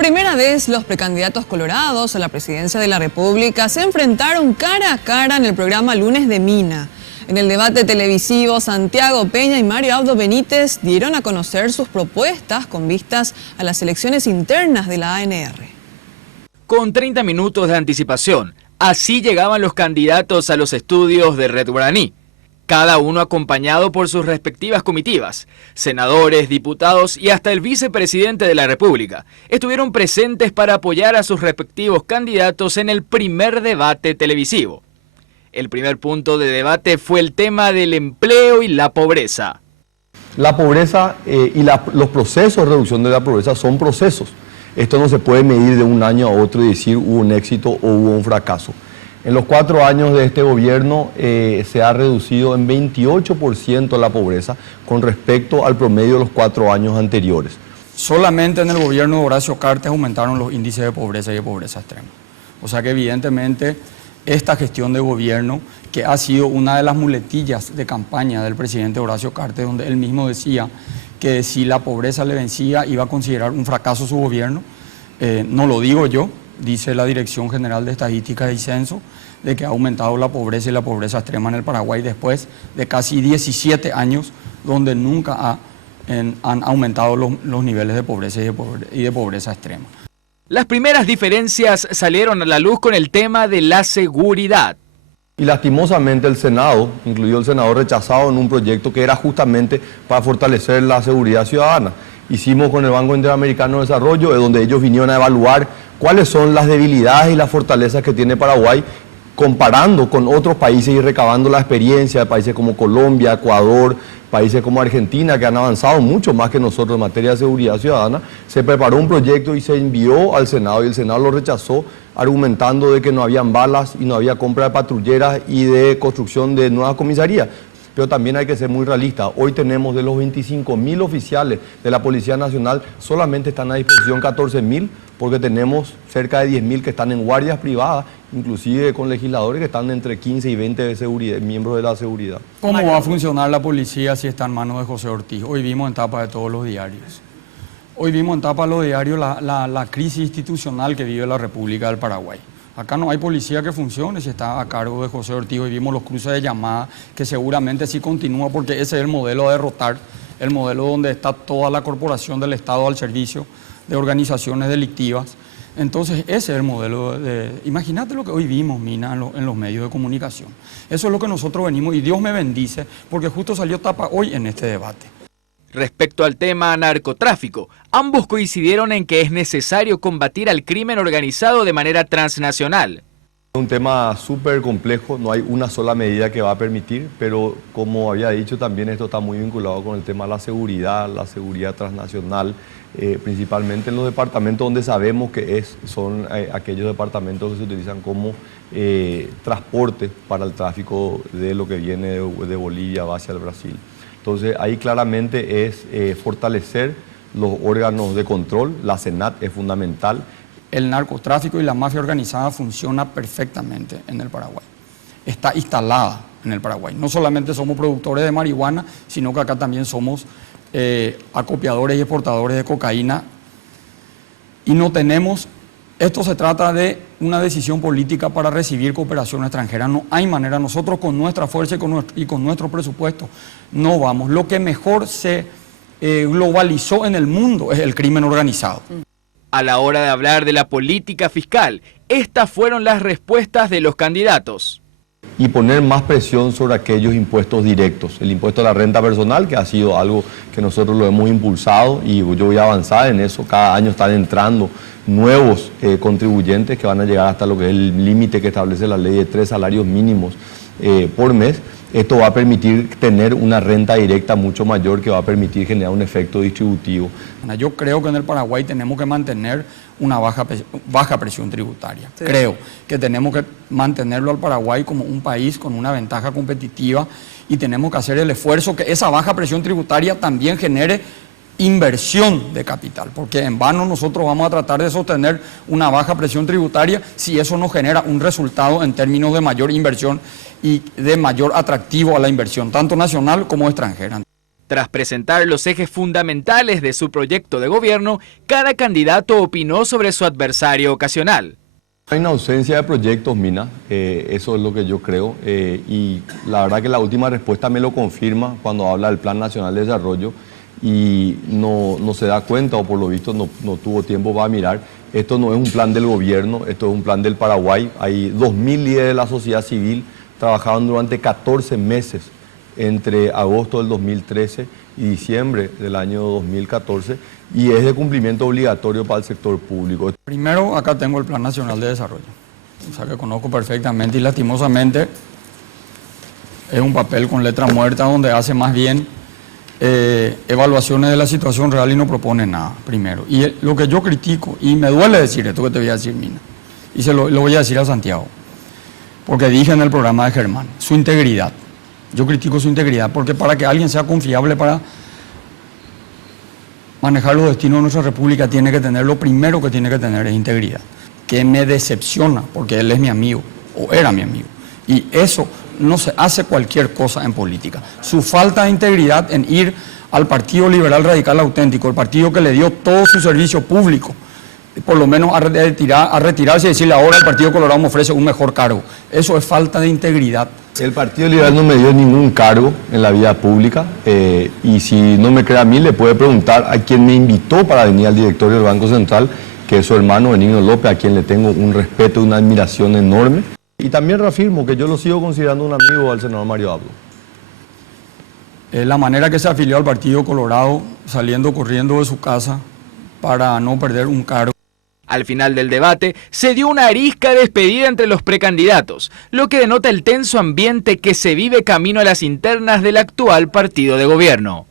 primera vez, los precandidatos colorados a la presidencia de la República se enfrentaron cara a cara en el programa Lunes de Mina. En el debate televisivo, Santiago Peña y Mario Abdo Benítez dieron a conocer sus propuestas con vistas a las elecciones internas de la ANR. Con 30 minutos de anticipación, así llegaban los candidatos a los estudios de Red Guaraní, cada uno acompañado por sus respectivas comitivas. Senadores, diputados y hasta el vicepresidente de la República estuvieron presentes para apoyar a sus respectivos candidatos en el primer debate televisivo. El primer punto de debate fue el tema del empleo y la pobreza. La pobreza y los procesos de reducción de la pobreza son procesos. Esto no se puede medir de un año a otro y decir hubo un éxito o hubo un fracaso. En los 4 años de este gobierno se ha reducido en 28% la pobreza con respecto al promedio de los 4 años anteriores. Solamente en el gobierno de Horacio Cartes aumentaron los índices de pobreza y de pobreza extrema. O sea que evidentemente esta gestión de gobierno, que ha sido una de las muletillas de campaña del presidente Horacio Cartes, donde él mismo decía que si la pobreza le vencía iba a considerar un fracaso su gobierno, no lo digo yo, dice la Dirección General de Estadística y Censo, de que ha aumentado la pobreza y la pobreza extrema en el Paraguay después de casi 17 años, donde nunca han aumentado los niveles de pobreza y de pobreza extrema. Las primeras diferencias salieron a la luz con el tema de la seguridad. Y lastimosamente el Senado, incluido el senador, rechazado en un proyecto que era justamente para fortalecer la seguridad ciudadana. Hicimos con el Banco Interamericano de Desarrollo, donde ellos vinieron a evaluar cuáles son las debilidades y las fortalezas que tiene Paraguay, comparando con otros países y recabando la experiencia de países como Colombia, Ecuador, países como Argentina, que han avanzado mucho más que nosotros en materia de seguridad ciudadana. Se preparó un proyecto y se envió al Senado, y el Senado lo rechazó, argumentando de que no habían balas y no había compra de patrulleras y de construcción de nuevas comisarías. Pero también hay que ser muy realista. Hoy tenemos de los 25.000 oficiales de la Policía Nacional, solamente están a disposición 14.000, porque tenemos cerca de 10.000 que están en guardias privadas, inclusive con legisladores que están entre 15 y 20 de seguridad, miembros de la seguridad. ¿Cómo va a funcionar la policía si está en manos de José Ortiz? Hoy vimos en tapa de todos los diarios. Hoy vimos en tapa de los diarios la crisis institucional que vive la República del Paraguay. Acá no hay policía que funcione si está a cargo de José Ortiz. Hoy vimos los cruces de llamada, que seguramente sí continúa, porque ese es el modelo a derrotar, el modelo donde está toda la corporación del Estado al servicio de organizaciones delictivas. Entonces ese es el modelo imagínate lo que hoy vimos, Mina, en los medios de comunicación. Eso es lo que nosotros venimos, y Dios me bendice, porque justo salió tapa hoy en este debate. Respecto al tema narcotráfico, ambos coincidieron en que es necesario combatir al crimen organizado de manera transnacional. Es un tema súper complejo, no hay una sola medida que va a permitir, pero como había dicho también esto está muy vinculado con el tema de la seguridad transnacional, principalmente en los departamentos donde sabemos que son aquellos departamentos que se utilizan como transporte para el tráfico de lo que viene de Bolivia hacia el Brasil. Entonces ahí claramente es fortalecer los órganos de control, la SENAT es fundamental. El narcotráfico y la mafia organizada funciona perfectamente en el Paraguay. Está instalada en el Paraguay. No solamente somos productores de marihuana, sino que acá también somos acopiadores y exportadores de cocaína. Y no tenemos, esto se trata de una decisión política para recibir cooperación extranjera. No hay manera, nosotros con nuestra fuerza y con nuestro presupuesto no vamos. Lo que mejor se globalizó en el mundo es el crimen organizado. A la hora de hablar de la política fiscal, estas fueron las respuestas de los candidatos. Y poner más presión sobre aquellos impuestos directos. El impuesto a la renta personal, que ha sido algo que nosotros lo hemos impulsado y yo voy a avanzar en eso. Cada año están entrando nuevos contribuyentes que van a llegar hasta lo que es el límite que establece la ley de 3 salarios mínimos por mes. Esto va a permitir tener una renta directa mucho mayor, que va a permitir generar un efecto distributivo. Yo creo que en el Paraguay tenemos que mantener una baja presión tributaria. Sí. Creo que tenemos que mantenerlo al Paraguay como un país con una ventaja competitiva, y tenemos que hacer el esfuerzo que esa baja presión tributaria también genere inversión de capital, porque en vano nosotros vamos a tratar de sostener una baja presión tributaria si eso no genera un resultado en términos de mayor inversión y de mayor atractivo a la inversión, tanto nacional como extranjera. Tras presentar los ejes fundamentales de su proyecto de gobierno, cada candidato opinó sobre su adversario ocasional. Hay una ausencia de proyectos, Mina, eso es lo que yo creo, y la verdad que la última respuesta me lo confirma cuando habla del Plan Nacional de Desarrollo y no se da cuenta, o por lo visto no tuvo tiempo para mirar. Esto no es un plan del gobierno, esto es un plan del Paraguay. Hay 2.000 líderes de la sociedad civil, trabajaron durante 14 meses entre agosto del 2013 y diciembre del año 2014, y es de cumplimiento obligatorio para el sector público. Primero, acá tengo el Plan Nacional de Desarrollo, o sea que conozco perfectamente, y lastimosamente es un papel con letra muerta donde hace más bien evaluaciones de la situación real y no propone nada, primero. Y lo que yo critico, y me duele decir esto que te voy a decir, Mina, y lo voy a decir a Santiago, porque dije en el programa de Germán, su integridad. Yo critico su integridad, porque para que alguien sea confiable para manejar los destinos de nuestra república tiene que tener, lo primero que tiene que tener es integridad, que me decepciona, porque él es mi amigo, o era mi amigo, y eso no se hace cualquier cosa en política. Su falta de integridad en ir al Partido Liberal Radical Auténtico, el partido que le dio todo su servicio público, por lo menos a retirarse y decirle ahora el Partido Colorado me ofrece un mejor cargo. Eso es falta de integridad. El Partido Liberal no me dio ningún cargo en la vida pública, y si no me cree a mí le puede preguntar a quien me invitó para venir al directorio del Banco Central, que es su hermano Benigno López, a quien le tengo un respeto y una admiración enorme. Y también reafirmo que yo lo sigo considerando un amigo al senador Mario Abdo. La manera que se afilió al Partido Colorado, saliendo corriendo de su casa para no perder un cargo. Al final del debate, se dio una arisca despedida entre los precandidatos, lo que denota el tenso ambiente que se vive camino a las internas del actual partido de gobierno.